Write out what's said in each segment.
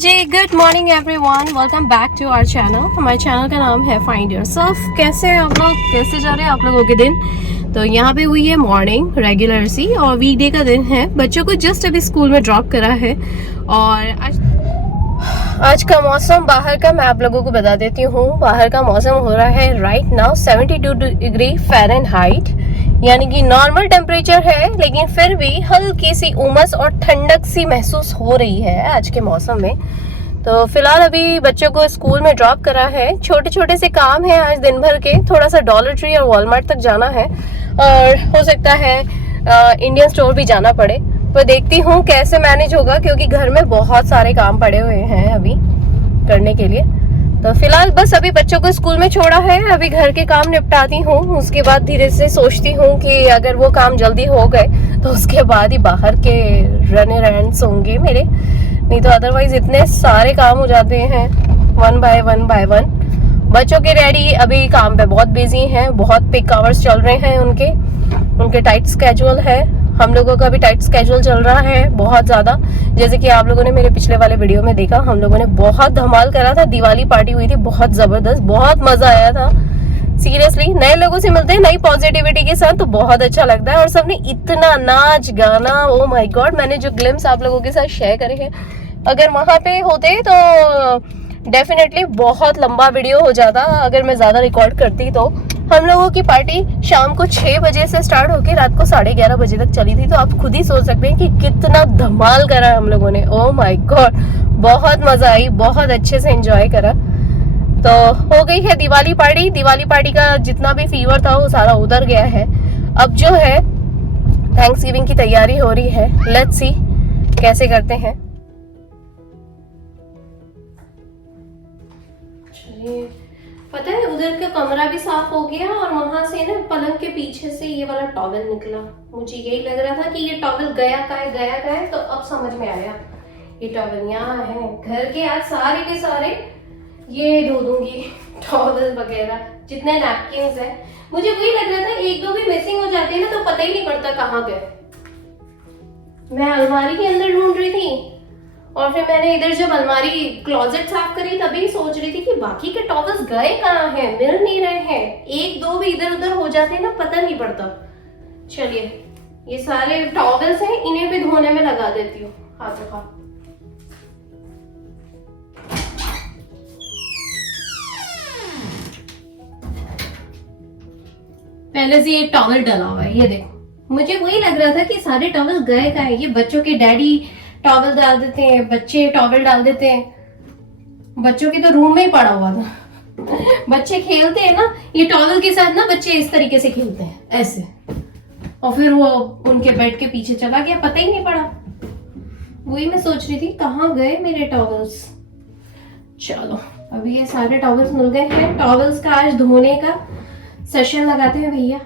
Ji, good morning everyone, welcome back to our channel. हमारे channel का नाम है फाइंड योरसेल्फ। कैसे हैं आप लोग? कैसे जा रहे हैं आप लोगों के दिन? तो यहाँ पे हुई है मॉर्निंग रेगुलर सी, और वीकडे का दिन है। बच्चों को जस्ट अभी स्कूल में ड्रॉप करा है। और आज का मौसम बाहर का मैं आप लोगों को बता देती हूँ। बाहर का मौसम हो रहा है राइट नाउ 72 डिग्री फ़ारेनहाइट, यानी कि नॉर्मल टेम्परेचर है, लेकिन फिर भी हल्की सी उमस और ठंडक सी महसूस हो रही है आज के मौसम में। तो फिलहाल अभी बच्चों को स्कूल में ड्रॉप करा है। छोटे छोटे से काम है आज दिन भर के। थोड़ा सा डॉलर ट्री और वॉलमार्ट तक जाना है, और हो सकता है इंडियन स्टोर भी जाना पड़े। पर देखती हूँ कैसे मैनेज होगा, क्योंकि घर में बहुत सारे काम पड़े हुए हैं अभी करने के लिए। तो फिलहाल बस अभी बच्चों को स्कूल में छोड़ा है, अभी घर के काम निपटाती हूँ। उसके बाद धीरे से सोचती हूँ कि अगर वो काम जल्दी हो गए तो उसके बाद ही बाहर के रन एरैंड्स होंगे मेरे, नहीं तो अदरवाइज इतने सारे काम हो जाते हैं वन बाय वन। बच्चों के डैडी अभी काम पे बहुत बिजी हैं, बहुत पिक आवर्स चल रहे हैं उनके टाइट स्केड्यूल है। हम लोगों का भी टाइट स्केड्यूल चल रहा है बहुत ज्यादा। जैसे कि आप लोगों ने मेरे पिछले वाले वीडियो में देखा, हम लोगों ने बहुत धमाल करा था। दिवाली पार्टी हुई थी, बहुत जबरदस्त, बहुत मजा आया था। सीरियसली नए लोगों से मिलते हैं नई पॉजिटिविटी के साथ, तो बहुत अच्छा लगता है। और सबने इतना नाच गाना, ओ माय गॉड। मैंने जो ग्लिम्स आप लोगों के साथ शेयर करे हैं, अगर वहां पे होते तो डेफिनेटली बहुत लंबा वीडियो हो जाता अगर मैं ज्यादा रिकॉर्ड करती। तो हम लोगों की पार्टी शाम को 6 बजे से स्टार्ट होकर रात को 11:30 बजे तक चली थी। तो आप खुद ही सोच सकते हैं कि कितना धमाल करा हम लोगों ने। ओह माय गॉड, बहुत मजा आई, बहुत अच्छे से एंजॉय करा। तो हो गई है दिवाली पार्टी का जितना भी फीवर था वो सारा उतर गया है। अब जो है थैंक्सगिविंग की तैयारी हो रही है। लेट्स सी कैसे करते हैं। पता है उधर का कमरा भी साफ हो गया, और वहां से ना पलंग के पीछे से ये वाला टॉवल निकला। मुझे यही लग रहा था कि ये टॉवल गया का है, तो अब समझ में आया ये टॉवल यहाँ है। घर के आज सारे के सारे ये धो दूंगी, टॉवल वगैरह जितने नैपकिन्स है। मुझे वही लग रहा था एक दो भी मिसिंग हो जाते हैं ना तो पता ही नहीं पड़ता कहाँ गए। मैं अलमारी के अंदर ढूंढ रही थी, और फिर मैंने इधर जब अलमारी क्लोजेट साफ करी तभी सोच रही थी कि बाकी के टॉवल्स गए कहाँ हैं, मिल नहीं रहे हैं। एक दो भी इधर उधर हो जाते हैं ना, पता नहीं पड़ता। चलिए ये सारे टॉवल्स हैं, इन्हें भी धोने में लगा देती हूँ। हाथ रखा। पहले से ये टॉवल डला हुआ है, ये देखो। मुझे वही लग रहा था कि सारे टॉवल गए कहाँ हैं। ये बच्चों के डैडी टॉवल डाल देते हैं, बच्चे टॉवल डाल देते हैं। बच्चों के तो रूम में ही पड़ा हुआ था। बच्चे खेलते हैं ना ये टॉवल के साथ ना, बच्चे इस तरीके से खेलते हैं ऐसे, और फिर वो उनके बेड के पीछे चला गया, पता ही नहीं पड़ा। वही मैं सोच रही थी कहाँ गए मेरे टॉवल्स। चलो अभी ये सारे टॉवल्स मिल गए हैं। टॉवल्स का आज धोने का सेशन लगाते हैं भैया।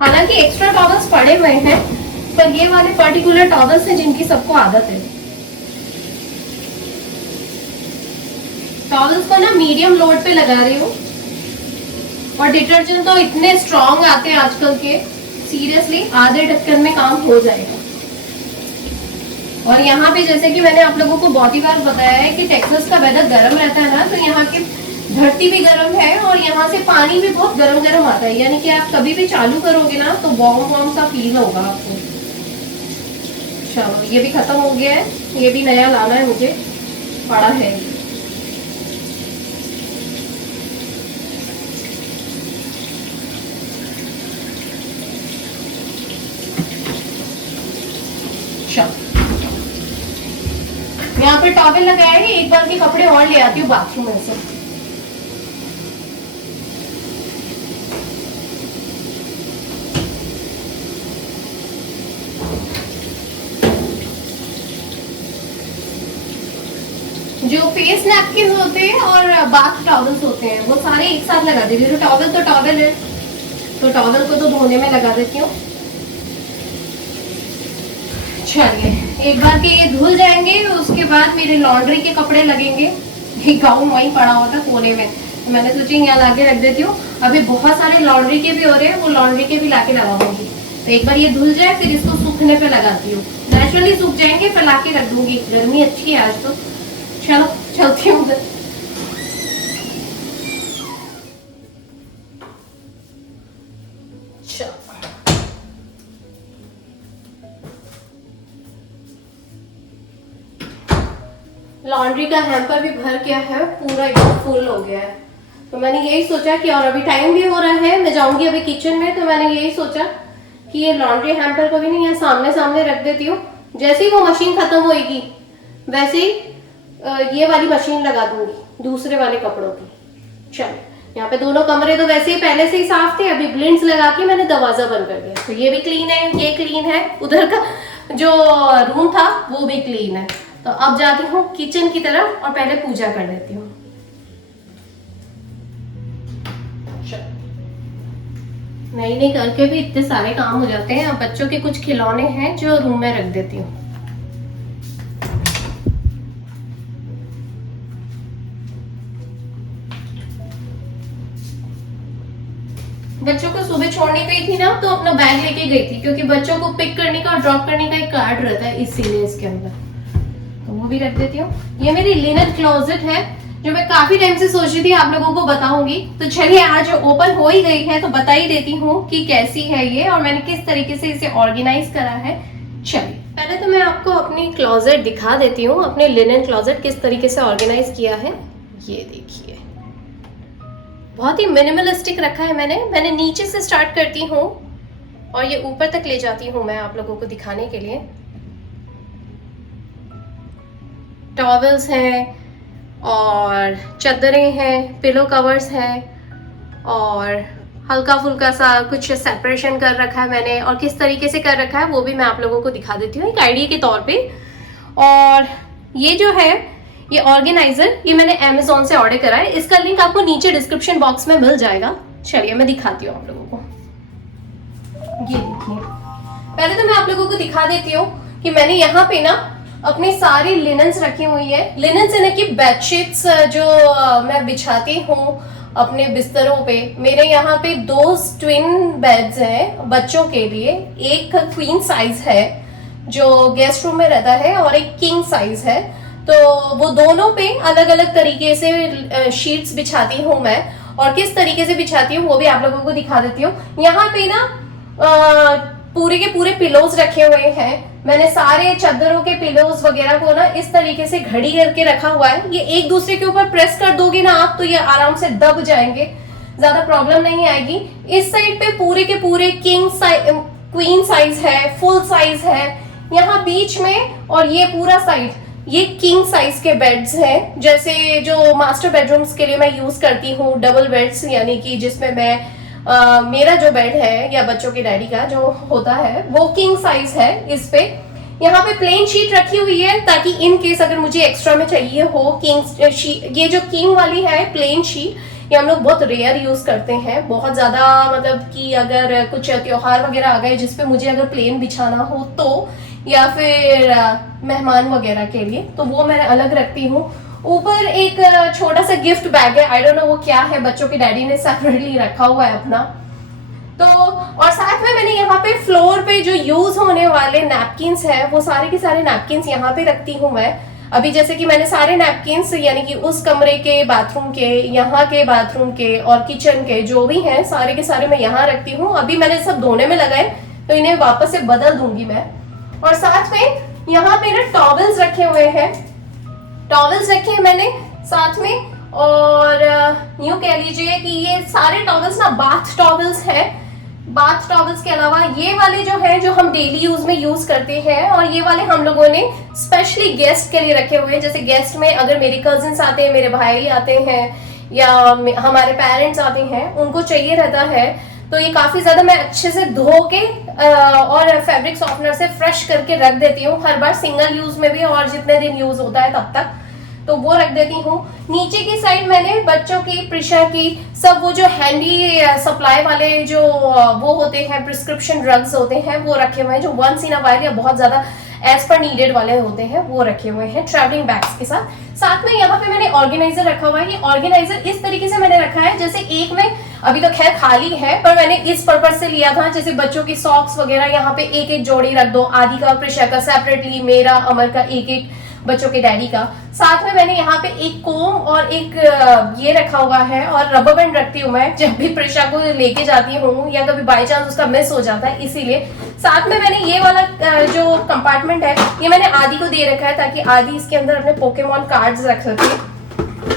हालांकि एक्स्ट्रा टॉवल्स पड़े हुए हैं, पर ये वाले पर्टिकुलर टॉवल्स हैं जिनकी सबको आदत है। टॉवल्स को ना मीडियम लोड पे लगा रही हूँ, और डिटर्जेंट तो इतने स्ट्रॉन्ग आते हैं आजकल के, सीरियसली आधे ढक्कन में काम हो जाएगा। और यहाँ पे जैसे कि मैंने आप लोगों को बहुत ही बार बताया है कि टेक्सास का वेदर गर्म रहता है ना, तो यहाँ के धरती भी गर्म है और यहाँ से पानी भी बहुत गर्म गर्म आता है, यानी कि आप कभी भी चालू करोगे ना तो वार्म वार्म सा फील होगा आपको। चलो ये भी खत्म हो गया है, ये भी नया लाना है मुझे, पड़ा है। यहाँ पर टॉवेल लगाया है, एक बार के कपड़े और ले आती हूँ बाथरूम में से। जो फेस नैपकिन होते हैं और बाथ टॉवल्स होते हैं वो सारे एक साथ लगा देती हूँ। टॉवल तो टॉवल है, तो टॉवल को तो धोने में लगा देती हूँ। चलिए एक बार के ये धुल जाएंगे, उसके बाद मेरे लॉन्ड्री के कपड़े लगेंगे। एक गाउन वहीं पड़ा हुआ था कोने में, तो मैंने सोची यहाँ लाके रख देती हूँ। अभी बहुत सारे लॉन्ड्री के भी हो रहे हैं, वो लॉन्ड्री के भी लाके लगाऊंगी। तो एक बार ये धुल जाए फिर इसको सूखने पे लगाती हूँ। नेचुरली सूख जाएंगे फिर लाके रख दूंगी। गर्मी अच्छी है आज तो। चलो चलती हूँ उधर। लॉन्ड्री का हैम्पर भी भर गया है, पूरा एकदम फुल हो गया है। तो मैंने यही सोचा कि, और अभी टाइम भी हो रहा है, मैं जाऊंगी अभी किचन में, तो मैंने यही सोचा कि ये लॉन्ड्री हैम्पर को भी नहीं यहाँ सामने सामने रख देती हूँ। जैसे ही वो मशीन खत्म होएगी वैसे ही ये वाली मशीन लगा दूंगी दूसरे वाले कपड़ों की। चलो यहाँ पे दोनों कमरे तो वैसे ही पहले से ही साफ थे, अभी ब्लिंड्स लगा के मैंने दरवाजा बंद कर दिया। तो ये भी क्लीन है, ये क्लीन है, उधर का जो रूम था वो भी क्लीन है। तो अब जाती हूँ किचन की तरफ और पहले पूजा कर लेती हूँ। नहीं नहीं करके भी इतने सारे काम हो जाते हैं। अब बच्चों के कुछ खिलौने हैं जो रूम में रख देती हूँ। बच्चों को सुबह छोड़ने गई थी ना, तो अपना बैग लेके गई थी, क्योंकि बच्चों को पिक करने का और ड्रॉप करने का एक कार्ड रहता है, इसीलिए इसके अंदर। तो वो भी रख देती हूँ। ये मेरी लिनन क्लोजेट है जो मैं काफी टाइम से सोच रही थी आप लोगों को बताऊंगी। तो चलिए आज ओपन हो ही गई है तो बता ही देती हूँ कि कैसी है ये और मैंने किस तरीके से इसे ऑर्गेनाइज करा है। चलिए पहले तो मैं आपको अपनी क्लोजेट दिखा देती हूँ, अपने लिनन क्लोजेट किस तरीके से ऑर्गेनाइज किया है। ये देखिए बहुत ही मिनिमलिस्टिक रखा है मैंने नीचे से स्टार्ट करती हूँ और ये ऊपर तक ले जाती हूँ मैं आप लोगों को दिखाने के लिए। टॉवल्स हैं और चादरें हैं, पिलो कवर्स हैं और हल्का फुल्का सा कुछ सेपरेशन कर रखा है मैंने, और किस तरीके से कर रखा है वो भी मैं आप लोगों को दिखा देती हूँ एक आइडिया के तौर पे। और ये जो है ये ऑर्गेनाइजर, ये मैंने अमेज़न से ऑर्डर करा है, इसका लिंक आपको नीचे डिस्क्रिप्शन बॉक्स में मिल जाएगा। चलिए मैं दिखाती हूँ आप लोगों को। ये देखिए पहले तो मैं आप लोगों को दिखा देती हूँ कि मैंने यहाँ पे ना अपनी सारी लिनन्स रखी हुई है। लिनन्स यानी कि बेडशीट्स जो मैं बिछाती हूँ अपने बिस्तरों पे। मेरे यहाँ पे 2 ट्विन बेड्स हैं बच्चों के लिए, एक क्वीन साइज है जो गेस्ट रूम में रहता है और एक किंग साइज है। तो वो दोनों पे अलग अलग तरीके से शीट्स बिछाती हूँ मैं, और किस तरीके से बिछाती हूँ वो भी आप लोगों को दिखा देती हूँ। यहाँ पे ना पूरे के पूरे पिलोज रखे हुए हैं मैंने, सारे चादरों के पिलोज वगैरह को ना इस तरीके से घड़ी करके रखा हुआ है। ये एक दूसरे के ऊपर प्रेस कर दोगे ना आप तो ये आराम से दब जाएंगे, ज्यादा प्रॉब्लम नहीं आएगी। इस साइड पे पूरे के पूरे किंग साइज, क्वीन साइज है, फुल साइज है यहाँ बीच में, और ये पूरा साइड ये किंग साइज के बेड्स हैं, जैसे जो मास्टर बेडरूम्स के लिए मैं यूज करती हूँ डबल बेड्स, यानी कि जिसमें मैं मेरा जो बेड है या बच्चों के डैडी का जो होता है वो किंग साइज है। इस पे यहाँ पे प्लेन शीट रखी हुई है ताकि इन केस अगर मुझे एक्स्ट्रा में चाहिए हो किंग शीट। ये जो किंग वाली है प्लेन शीट ये हम लोग बहुत रेयर यूज करते हैं, बहुत ज्यादा, मतलब कि अगर कुछ त्योहार वगैरह आ गए जिसपे मुझे अगर प्लेन बिछाना हो तो, या फिर मेहमान वगैरह के लिए, तो वो मैं अलग रखती हूँ। ऊपर एक छोटा सा गिफ्ट बैग है, आई डोंट नो वो क्या है, बच्चों के डैडी ने सेपरेटली रखा हुआ है अपना। तो और साथ में मैंने यहाँ पे फ्लोर पे जो यूज होने वाले नैपकिन्स है वो सारे के सारे नैपकिन्स यहाँ पे रखती हूँ मैं। अभी जैसे कि मैंने सारे नैपकिन्स यानी कि उस कमरे के, बाथरूम के, यहाँ के बाथरूम के और किचन के जो भी हैं सारे के सारे मैं यहाँ रखती हूँ। अभी मैंने सब धोने में लगाए तो इन्हें वापस से बदल दूंगी मैं। और साथ में यहाँ पे ना टॉवल्स रखे हुए हैं, टॉवल्स रखे हैं मैंने साथ में। और यूं कह लीजिए कि ये सारे टॉवल्स ना बाथ टॉवल्स हैं। बाथ टॉवल्स के अलावा ये वाले जो है जो हम डेली यूज में यूज करते हैं, और ये वाले हम लोगों ने स्पेशली गेस्ट के लिए रखे हुए हैं। जैसे गेस्ट में अगर मेरे कजिन्स आते हैं, मेरे भाई आते हैं या हमारे पेरेंट्स आते हैं, उनको चाहिए रहता है, तो ये काफी ज्यादा मैं अच्छे से धो के और फैब्रिक सॉफ्टनर से फ्रेश करके रख देती हूँ हर बार, सिंगल यूज में भी और जितने दिन यूज होता है तब तक, तो वो रख देती हूँ। नीचे की साइड मैंने बच्चों की, प्रिशा की, सब वो जो हैंडी सप्लाई वाले जो वो होते हैं, प्रिस्क्रिप्शन ड्रग्स होते हैं, वो रखे हुए हैं, जो वंस इन अ वाइल या बहुत ज्यादा एज पर नीडेड वाले होते हैं, वो रखे हुए हैं ट्रैवलिंग बैग्स के साथ। साथ में यहाँ पे मैंने ऑर्गेनाइजर रखा हुआ है। ये ऑर्गेनाइजर इस तरीके से मैंने रखा है, जैसे एक में अभी तो खैर खाली है, पर मैंने इस पर्पज से लिया था, जैसे बच्चों की सॉक्स वगैरह यहाँ पे एक एक जोड़ी रख दो, आदि का, प्रिशा का सेपरेटली, मेरा, अमर का एक एक, बच्चों के डैडी का। साथ में मैंने यहाँ पे एक कोम और एक ये रखा हुआ है, और रबर बैंड रखती हूँ मैं जब भी प्रिशा को लेके जाती हूँ या कभी बाई चांस उसका मिस हो जाता है, इसीलिए। साथ में मैंने ये वाला जो कंपार्टमेंट है, ये मैंने आदि को दे रखा है ताकि आदि इसके अंदर अपने पोकेमॉन कार्ड्स रख सके,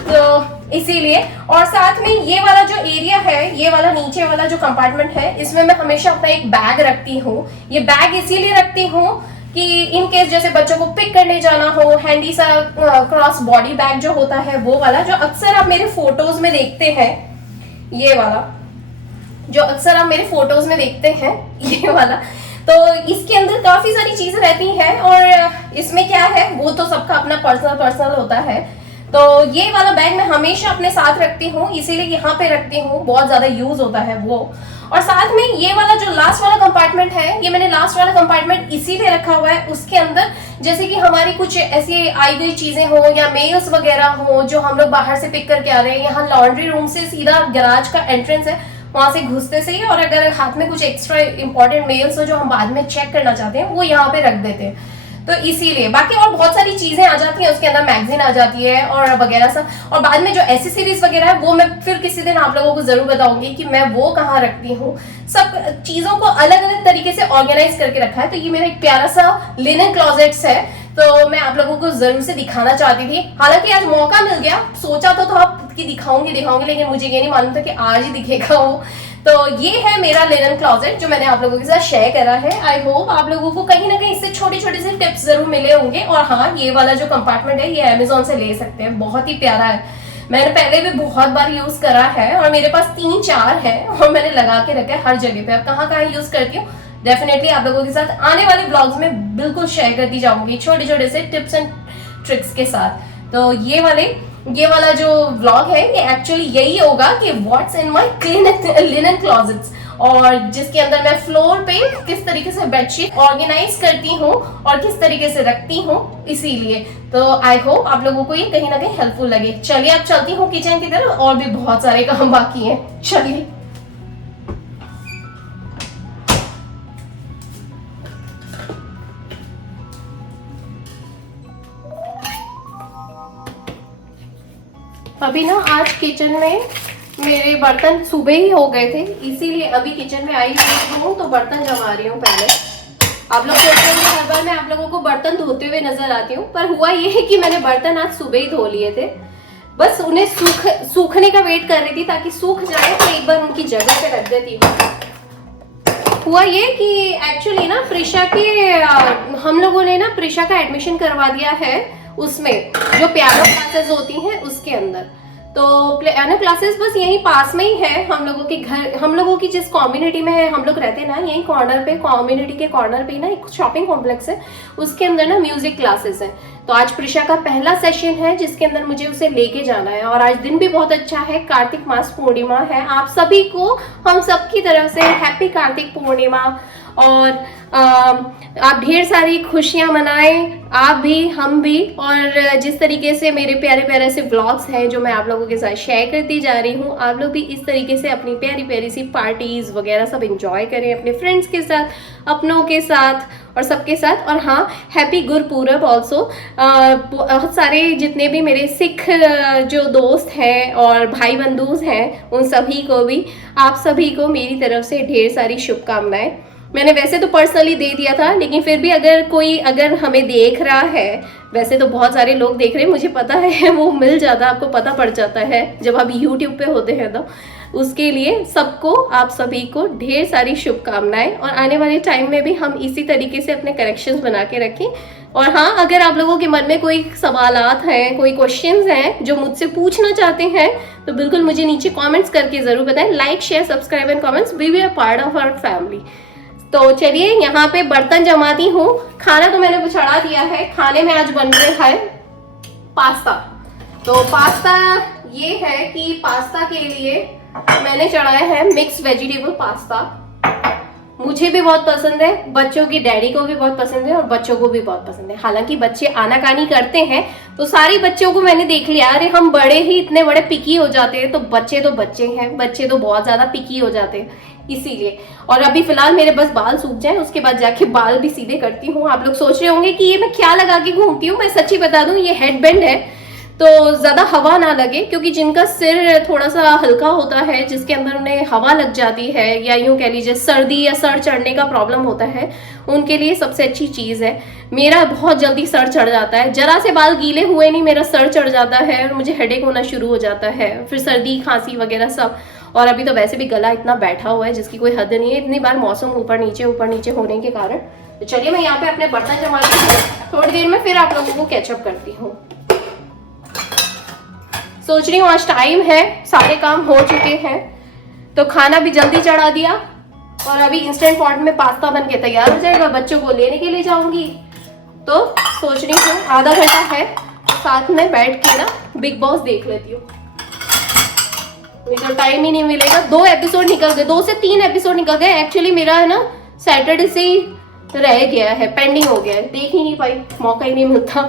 तो इसीलिए। और साथ में ये वाला जो एरिया है, ये वाला नीचे वाला जो कंपार्टमेंट है, इसमें मैं हमेशा अपना एक बैग रखती हूँ। ये बैग इसीलिए रखती हूँ कि इन केस जैसे बच्चों को पिक करने जाना हो, हैंडी सा क्रॉस बॉडी बैग जो होता है, वो वाला जो अक्सर आप मेरे फोटोज में देखते हैं, ये वाला जो अक्सर आप मेरे फोटोज में देखते हैं, ये वाला, तो इसके अंदर काफी सारी चीजें रहती हैं। और इसमें क्या है, वो तो सबका अपना पर्सनल होता है, तो ये वाला बैग मैं हमेशा अपने साथ रखती हूँ, इसीलिए यहाँ पे रखती हूँ, बहुत ज्यादा यूज होता है वो। और साथ में ये वाला जो लास्ट वाला कंपार्टमेंट है, ये मैंने लास्ट वाला कंपार्टमेंट इसीलिए रखा हुआ है, उसके अंदर जैसे कि हमारी कुछ ऐसी आई गई चीजें हो या मेल्स वगैरह हो जो हम लोग बाहर से पिक करके आ रहे हैं, यहाँ लॉन्ड्री रूम से सीधा गैराज का एंट्रेंस है, वहां से घुसते से ही, और अगर हाथ में कुछ एक्स्ट्रा इंपॉर्टेंट मेल्स हो जो हम बाद में चेक करना चाहते हैं, वो यहाँ पे रख देते हैं, तो इसीलिए। बाकी और बहुत सारी चीजें आ जाती हैं उसके अंदर, मैगजीन आ जाती है और वगैरह सब, और बाद में जो एसेसरीज वगैरह है वो मैं फिर किसी दिन आप लोगों को जरूर बताऊंगी कि मैं वो कहाँ रखती हूँ। सब चीजों को अलग अलग तरीके से ऑर्गेनाइज करके रखा है। तो ये मेरा एक प्यारा सा लिनन क्लोजेट्स है, तो मैं आप लोगों को जरूर से दिखाना चाहती थी। हालांकि आज मौका मिल गया, सोचा तो था कि दिखाऊंगी, लेकिन मुझे ये नहीं मालूम था कि आज ही दिखेगा वो। तो ये है मेरा लिनन क्लोजेट जो मैंने आप लोगों के साथ शेयर करा है। आई होप आप लोगों को कहीं ना कहीं इससे छोटी छोटी से टिप्स जरूर मिले होंगे। और हाँ, ये वाला जो कंपार्टमेंट है, ये अमेजोन से ले सकते हैं, बहुत ही प्यारा है। मैंने पहले भी बहुत बार यूज करा है और मेरे पास 3-4 है और मैंने लगा के रखा है हर जगह पे। अब कहाँ कहाँ यूज करती हूँ डेफिनेटली आप लोगों के साथ आने वाले ब्लॉग्स में बिल्कुल शेयर करती जाऊंगी, छोटे छोटे से टिप्स एंड ट्रिक्स के साथ। तो ये वाला जो व्लॉग है ये एक्चुअली यही होगा कि what's in my linen closets, और जिसके अंदर मैं फ्लोर पे किस तरीके से बेडशीट ऑर्गेनाइज करती हूँ और किस तरीके से रखती हूँ, इसीलिए। तो आई होप आप लोगों को ये कहीं ना कहीं हेल्पफुल लगे। चलिए अब चलती हूँ किचन की तरफ, और भी बहुत सारे काम बाकी हैं, चलिए। अभी ना आज किचन में मेरे बर्तन सुबह ही हो गए थे, इसीलिए अभी किचन में आई हूँ तो बर्तन जमा रही हूँ पहले। आप लोग सोचते होंगे हर बार मैं आप लोगों को बर्तन धोते हुए नजर आती हूँ, पर हुआ ये है कि मैंने बर्तन आज सुबह ही धो लिए थे, बस उन्हें सूखने का वेट कर रही थी ताकि सूख जाए तो एक बार उनकी जगह पे रख देती हूँ। हुआ ये कि एक्चुअली ना प्रिशा के हम लोगों ने ना प्रिशा का एडमिशन करवा दिया है उसमें जो पियानो क्लासेस होती हैं उसके अंदर। तो पियानो क्लासेस बस यहीं पास में ही है, हम लोगों के घर, हम लोगों की जिस कम्युनिटी में हम लोग रहते हैं ना, यहीं कॉर्नर पे, कम्युनिटी के कॉर्नर पे ना एक शॉपिंग कॉम्प्लेक्स है, उसके अंदर ना म्यूजिक क्लासेस है। तो आज प्रिशा का पहला सेशन है जिसके अंदर मुझे उसे लेके जाना है, और आज दिन भी बहुत अच्छा है, कार्तिक मास पूर्णिमा है। आप सभी को हम सबकी तरफ से हैप्पी कार्तिक पूर्णिमा, और आप ढेर सारी खुशियां मनाएं, आप भी, हम भी। और जिस तरीके से मेरे प्यारे प्यारे से व्लॉग्स हैं जो मैं आप लोगों के साथ शेयर करती जा रही हूँ, आप लोग भी इस तरीके से अपनी प्यारी प्यारी सी पार्टीज वगैरह सब एंजॉय करें अपने फ्रेंड्स के साथ, अपनों के साथ, और सबके साथ। और हाँ, हैप्पी गुरपूरब ऑल्सो। बहुत सारे जितने भी मेरे सिख जो दोस्त हैं और भाई बंधुज हैं, उन सभी को भी, आप सभी को मेरी तरफ से ढेर सारी शुभकामनाएं। मैंने वैसे तो पर्सनली दे दिया था, लेकिन फिर भी अगर हमें देख रहा है, वैसे तो बहुत सारे लोग देख रहे हैं, मुझे पता है, वो मिल जाता, आपको पता पड़ जाता है जब आप यूट्यूब पे होते हैं। तो उसके लिए सबको, आप सभी को ढेर सारी शुभकामनाएं, और आने वाले टाइम में भी हम इसी तरीके से अपने करेक्शंस बना के रखें। और हाँ, अगर आप लोगों के मन में कोई सवालात हैं, कोई क्वेश्चंस हैं जो मुझसे पूछना चाहते हैं, तो बिल्कुल मुझे नीचे कमेंट्स करके जरूर बताएं। Like, share, subscribe and comments, we be a part of our family. तो चलिए, यहाँ पे बर्तन जमाती हूँ। खाना तो मैंने चढ़ा दिया है। खाने में आज बन रहा है पास्ता। तो पास्ता ये है कि पास्ता के लिए मैंने चढ़ाया है मिक्स वेजिटेबल पास्ता। मुझे भी बहुत पसंद है, बच्चों की डैडी को भी बहुत पसंद है, और बच्चों को भी बहुत पसंद है। हालांकि बच्चे आनाकानी करते हैं, तो सारे बच्चों को मैंने देख लिया, अरे हम बड़े ही इतने बड़े पिकी हो जाते हैं, तो बच्चे हैं, बच्चे तो बहुत ज्यादा पिकी हो जाते हैं, इसीलिए। और अभी फिलहाल मेरे बस बाल सूख जाए, उसके बाद जाके बाल भी सीधे करती हूँ। आप लोग सोच रहे होंगे कि ये मैं क्या लगा के घूमती हूँ। मैं सच्ची बता दूं, ये हेडबैंड है, तो ज्यादा हवा ना लगे, क्योंकि जिनका सिर थोड़ा सा हल्का होता है, जिसके अंदर उन्हें हवा लग जाती है, या यूं कह लीजिए सर्दी या सर चढ़ने का प्रॉब्लम होता है, उनके लिए सबसे अच्छी चीज है। मेरा बहुत जल्दी सर चढ़ जाता है, जरा से बाल गीले हुए नहीं मेरा सर चढ़ जाता है, और मुझे हेडेक होना शुरू हो जाता है, फिर सर्दी खांसी वगैरह सब। और अभी तो वैसे भी गला इतना बैठा हुआ है जिसकी कोई हद नहीं है, इतनी बार मौसम ऊपर नीचे होने के कारण। तो चलिए, मैं यहाँ पे अपने बर्तन जमाती हूँ, थोड़ी देर में फिर आप लोगों को कैचअप करती हूँ। सोच रही हूँ आज टाइम है, सारे काम हो चुके हैं, तो खाना भी जल्दी चढ़ा दिया, और अभी इंस्टेंट पॉट में पास्ता बन के तैयार हो जाएगा। बच्चों को लेने के लिए जाऊंगी, तो सोच रही हूँ आधा घंटा है, साथ में बैठ के ना बिग बॉस देख लेती हूँ। तो टाइम ही नहीं मिलेगा। 2 एपिसोड निकल गए, 2 से 3 एपिसोड निकल गए। एक्चुअली मेरा है ना सैटरडे से ही रह गया है, पेंडिंग हो गया है, देख ही नहीं पाई, मौका ही नहीं मिलता,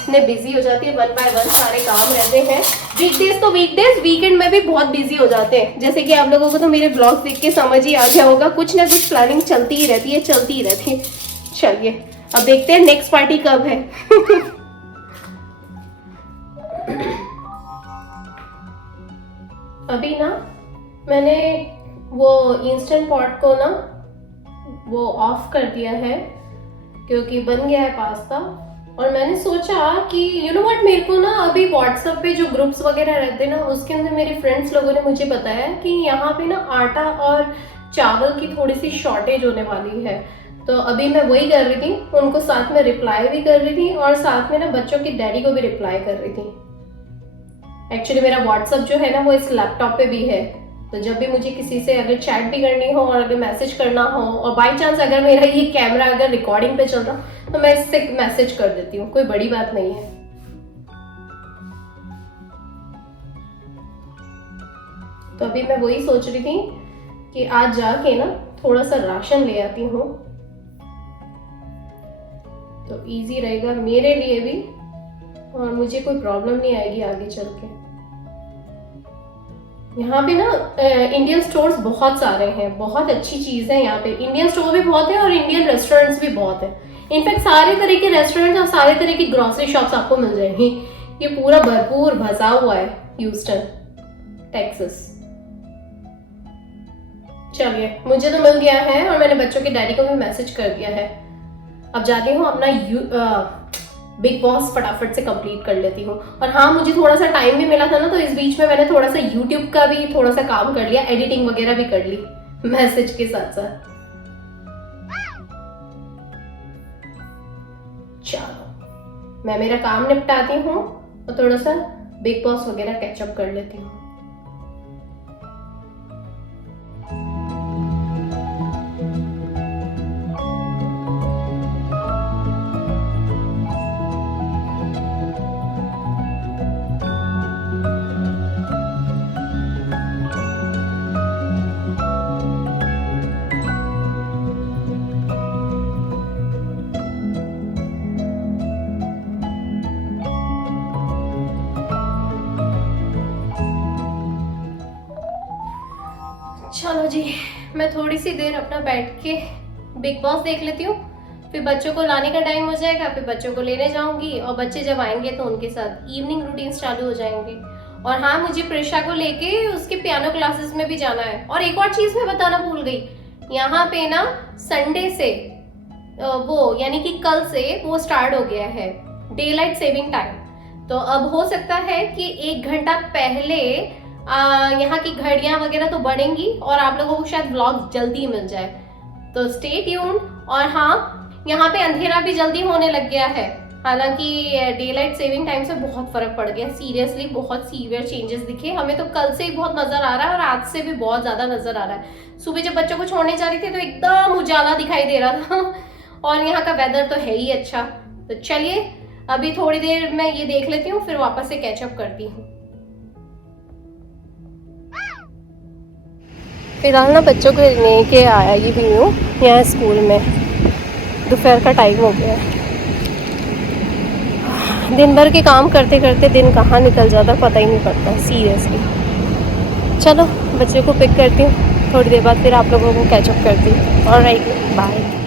इतने बिजी हो जाती है, 1 बाय 1 सारे काम रहते हैं। वीकडेज तो वीकडेज, वीकेंड में भी बहुत बिजी हो जाते हैं। जैसे कि आप लोगों को तो मेरे ब्लॉग देख के समझ ही आ गया होगा, कुछ ना कुछ प्लानिंग चलती ही रहती है। चलिए, अब देखते हैं नेक्स्ट पार्टी कब है। अभी ना मैंने वो इंस्टेंट पॉट को ना वो ऑफ कर दिया है, क्योंकि बन गया है पास्ता। और मैंने सोचा कि यू नो व्हाट, मेरे को ना अभी व्हाट्सएप पे जो ग्रुप्स वगैरह रहते हैं ना, उसके अंदर मेरे फ्रेंड्स लोगों ने मुझे बताया कि यहाँ पे ना आटा और चावल की थोड़ी सी शॉर्टेज होने वाली है। तो अभी मैं वही कर रही थी, उनको साथ में रिप्लाई भी कर रही थी, और साथ में ना बच्चों की डैडी को भी रिप्लाई कर रही थी। एक्चुअली मेरा व्हाट्सएप जो है ना, वो इस लैपटॉप पे भी है, तो जब भी मुझे किसी से अगर चैट भी करनी हो और अगर मैसेज करना हो, और बाय चांस अगर मेरा ये कैमरा अगर रिकॉर्डिंग पे चल रहा, तो मैं इससे मैसेज कर देती हूँ, कोई बड़ी बात नहीं है। तो अभी मैं वही सोच रही थी कि आज जाके ना थोड़ा सा राशन ले आती हूँ, तो इजी रहेगा मेरे लिए भी, और मुझे कोई प्रॉब्लम नहीं आएगी आगे चल के। यहाँ पे ना इंडियन स्टोर्स बहुत सारे हैं, बहुत अच्छी चीज है यहाँ पे। इंडियन स्टोर भी बहुत है और इंडियन रेस्टोरेंट्स भी बहुत है। इनफैक्ट सारे तरह के रेस्टोरेंट्स और सारे तरह की ग्रोसरी शॉप्स आपको मिल जाएंगी। ये पूरा भरपूर भसा हुआ है ह्यूस्टन, टेक्सास। चलिए, मुझे तो मिल गया है, और मैंने बच्चों के डैडी को भी मैसेज कर दिया है। अब जाती हूँ अपना बिग बॉस फटाफट से कंप्लीट कर लेती हूँ। और हाँ, मुझे थोड़ा सा टाइम भी मिला था ना, तो इस बीच में मैंने थोड़ा सा यूट्यूब का भी थोड़ा सा काम कर लिया, एडिटिंग वगैरह भी कर ली मैसेज के साथ साथ। चलो, मैं मेरा काम निपटाती हूँ और थोड़ा सा बिग बॉस वगैरह कैचअप कर लेती हूँ। चलो जी, मैं थोड़ी सी देर अपना बैठ के बिग बॉस देख लेती हूँ, फिर बच्चों को लाने का टाइम हो जाएगा, फिर बच्चों को लेने जाऊंगी और बच्चे जब आएंगे तो उनके साथ इवनिंग रूटीन चालू हो जाएंगे। और हाँ, मुझे प्रिशा को लेके उसके पियानो क्लासेस में भी जाना है। और एक और चीज मैं बताना भूल गई, यहाँ पे ना संडे से वो यानी कि कल से वो स्टार्ट हो गया है डे लाइट सेविंग टाइम। तो अब हो सकता है कि 1 घंटा पहले यहाँ की घड़ियां वगैरह तो बढ़ेंगी और आप लोगों को शायद व्लॉग जल्दी मिल जाए, तो स्टे ट्यून्ड। और हाँ, यहाँ पे अंधेरा भी जल्दी होने लग गया है। हालांकि डे लाइट सेविंग टाइम से बहुत फर्क पड़ गया, सीरियसली बहुत सीवियर चेंजेस दिखे हमें। तो कल से ही बहुत नजर आ रहा है और आज से भी बहुत ज्यादा नजर आ रहा है। सुबह जब बच्चों को छोड़ने जा रही थी तो एकदम उजाला दिखाई दे रहा था और यहाँ का वेदर तो है ही अच्छा। तो चलिए अभी थोड़ी देर मैं ये देख लेती हूँ, फिर वापस से कैचअप करती हूँ। फिलहाल ना बच्चों को लेके आया ही भी हूँ यहाँ स्कूल में, दोपहर का टाइम हो गया है। दिन भर के काम करते करते दिन कहाँ निकल जाता पता ही नहीं पड़ता सीरियसली। चलो बच्चे को पिक करती हूँ, थोड़ी देर बाद फिर आप लोगों को कैचअप करती हूँ। Alright, bye.